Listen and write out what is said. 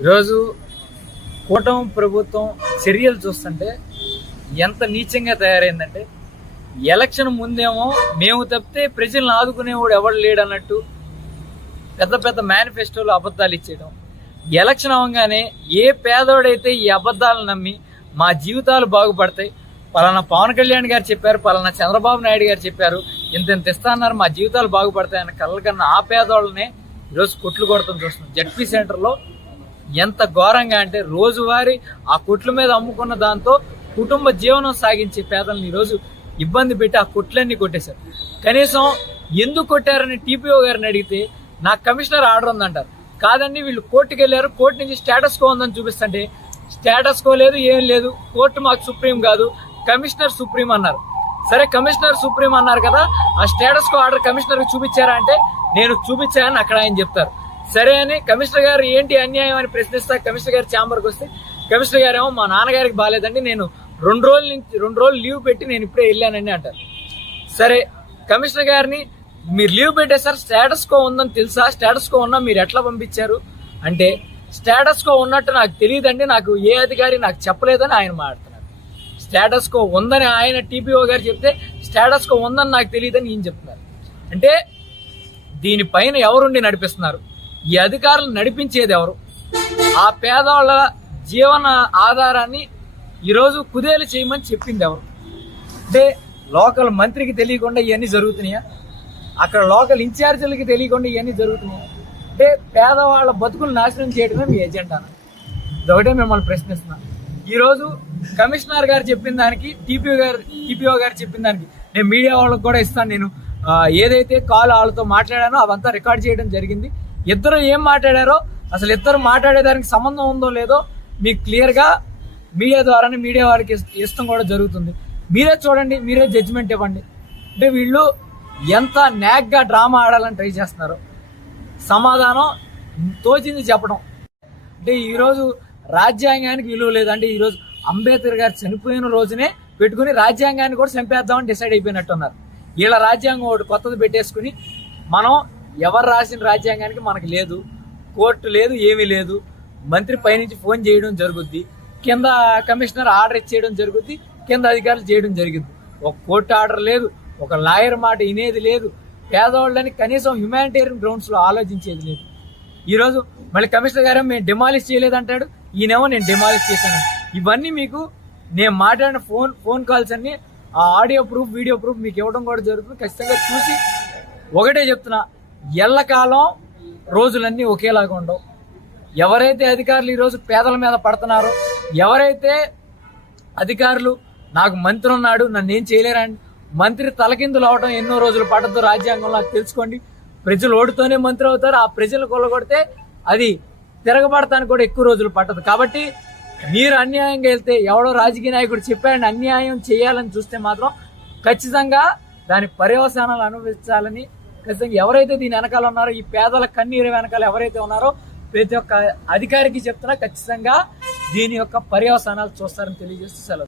ఈరోజు కూటమి ప్రభుత్వం చర్యలు చూస్తుంటే ఎంత నీచంగా తయారైందంటే, ఎలక్షన్ ముందేమో మేము తప్పితే ప్రజలను ఆదుకునేవాడు ఎవడు లేడన్నట్టు పెద్ద పెద్ద మేనిఫెస్టోలు అబద్ధాలు ఇచ్చేయడం. ఎలక్షన్ అవగానే ఏ పేదోడైతే ఈ అబద్ధాలను నమ్మి మా జీవితాలు బాగుపడతాయి, పలానా పవన్ కళ్యాణ్ గారు చెప్పారు, పలానా చంద్రబాబు నాయుడు గారు చెప్పారు, ఇంత ఇస్తా అన్నారు, మా జీవితాలు బాగుపడతాయి అన్న కళ్ళకన్నా ఆ పేదోళ్ళనే ఈరోజు కొట్లు కొడతాం చూస్తున్నాం. జడ్పీ సెంటర్లో ఎంత ఘోరంగా అంటే, రోజువారీ ఆ కొట్ల మీద అమ్ముకున్న దాంతో కుటుంబ జీవనం సాగించే పేదలను ఈరోజు ఇబ్బంది పెట్టి ఆ కొట్లన్నీ కొట్టేశారు. కనీసం ఎందుకు కొట్టారని టీపీఓ గారిని అడిగితే నాకు కమిషనర్ ఆర్డర్ ఉందంటారు. కాదండి, వీళ్ళు కోర్టుకు వెళ్ళారు, కోర్టు నుంచి స్టేటస్ కో ఉందని చూపిస్తుంటే స్టేటస్ కో లేదు, ఏం లేదు, కోర్టు మాకు సుప్రీం కాదు, కమిషనర్ సుప్రీం అన్నారు. సరే, కమిషనర్ సుప్రీం అన్నారు కదా, ఆ స్టేటస్ కో ఆర్డర్ కమిషనర్కి చూపించారా అంటే నేను చూపించానని అక్కడ ఆయన చెప్తారు. సరే అని కమిషనర్ గారు ఏంటి అన్యాయం అని ప్రశ్నిస్తా కమిషనర్ గారి ఛాంబర్కి వస్తే కమిషనర్ గారు ఏమో మా నాన్నగారికి బాగాలేదండి, నేను 2 రోజులు లీవ్ పెట్టి నేను ఇప్పుడే వెళ్ళానండి అంటారు. సరే, కమిషనర్ గారిని మీరు లీవ్ పెట్టేసారు, స్టేటస్ కో ఉందని తెలుసా, స్టేటస్ కో ఉన్నా మీరు ఎట్లా పంపించారు అంటే, స్టేటస్ కో ఉన్నట్టు నాకు తెలియదండి, నాకు ఏ అధికారి నాకు చెప్పలేదని ఆయన మాట్లాడుతున్నారు. స్టేటస్ కో ఉందని ఆయన టీపీఓ గారు చెప్తే స్టేటస్ కో ఉందని నాకు తెలియదని ఈయన చెప్తున్నారు. అంటే దీనిపైన ఎవరుండి నడిపిస్తున్నారు? ఈ అధికారులు నడిపించేది ఎవరు? ఆ పేదవాళ్ళ జీవన ఆధారాన్ని ఈరోజు కుదేలు చేయమని చెప్పింది ఎవరు? అంటే లోకల్ మంత్రికి తెలియకుండా ఇవన్నీ జరుగుతున్నాయా? అక్కడ లోకల్ ఇన్ఛార్జీలకి తెలియకుండా ఇవన్నీ జరుగుతున్నాయా? అంటే పేదవాళ్ళ బతుకులు నాశనం చేయడమే మీ ఎజెండానా? ఇదొకటే మిమ్మల్ని ప్రశ్నిస్తున్నాను. ఈరోజు కమిషనర్ గారు చెప్పిన దానికి టీపీఓ గారు చెప్పిన దానికి నేను మీడియా వాళ్ళకి కూడా ఇస్తాను. నేను ఏదైతే కాల్ వాళ్ళతో మాట్లాడానో అవంతా రికార్డ్ చేయడం జరిగింది. ఇద్దరు ఏం మాట్లాడారో, అసలు ఇద్దరు మాట్లాడేదానికి సంబంధం ఉందో లేదో మీకు క్లియర్గా మీడియా ద్వారానే మీడియా వారికి ఇష్టం కూడా జరుగుతుంది. మీరే చూడండి, మీరే జడ్జిమెంట్ ఇవ్వండి. అంటే వీళ్ళు ఎంత న్యాక్గా డ్రామా ఆడాలని ట్రై చేస్తున్నారు. సమాధానం తోచింది చెప్పడం. అంటే ఈరోజు రాజ్యాంగానికి విలువ లేదంటే, ఈరోజు అంబేద్కర్ గారు చనిపోయిన రోజునే పెట్టుకుని రాజ్యాంగాన్ని కూడా చంపేద్దామని డిసైడ్ అయిపోయినట్టున్నారు. వీళ్ళ రాజ్యాంగం ఒకటి కొత్తది పెట్టేసుకుని, మనం ఎవరు రాసిన రాజ్యాంగానికి మనకు లేదు, కోర్టు లేదు, ఏమీ లేదు, మంత్రి పైనుంచి ఫోన్ చేయడం జరుగుద్ది, కింద కమిషనర్ ఆర్డర్ ఇచ్చేయడం జరుగుద్ది, కింద అధికారులు చేయడం జరిగింది. ఒక కోర్టు ఆర్డర్ లేదు, ఒక లాయర్ మాట వినేది లేదు, పేదవాళ్ళని కనీసం హ్యుమానిటేరియన్ గ్రౌండ్స్లో ఆలోచించేది లేదు. ఈరోజు మళ్ళీ కమిషనర్ గారు మేము డిమాలిష్ చేయలేదంటాడు, ఈయనేమో నేను డిమాలిష్ చేశాను. ఇవన్నీ మీకు నేను మాట్లాడిన ఫోన్ కాల్స్ అన్ని ఆ ఆడియో ప్రూఫ్, వీడియో ప్రూఫ్ మీకు ఇవ్వడం కూడా జరుగుతుంది. ఖచ్చితంగా చూసి ఒకటే చెప్తున్నా, ఎల్లకాలం రోజులన్నీ ఒకేలాగా ఉండవు. ఎవరైతే అధికారులు ఈరోజు పేదల మీద పడుతున్నారో, ఎవరైతే అధికారులు నాకు మంత్రి ఉన్నాడు నన్ను ఏం చేయలేరండి, మంత్రి తలకిందులు అవడం ఎన్నో రోజులు పడద్దు రాజ్యాంగంలో, అది తెలుసుకోండి. ప్రజలు ఓటుతోనే మంత్రి అవుతారు, ఆ ప్రజలు కొల్లగొడితే అది తిరగబడటానికి కూడా ఎక్కువ రోజులు పట్టదు. కాబట్టి మీరు అన్యాయంగా వెళ్తే, ఎవడో రాజకీయ నాయకుడు చెప్పాడని అన్యాయం చేయాలని చూస్తే మాత్రం ఖచ్చితంగా దాని పర్యవసానాలు అనుభవించాలని, ఖచ్చితంగా ఎవరైతే దీని వెనకాల ఉన్నారో, ఈ పేదల కన్నీరు వెనకాల ఎవరైతే ఉన్నారో ప్రతి ఒక్క అధికారికి చెప్తున్నా ఖచ్చితంగా దీని యొక్క పర్యవసానాలు చూస్తారని తెలియజేస్తూ సెలవు.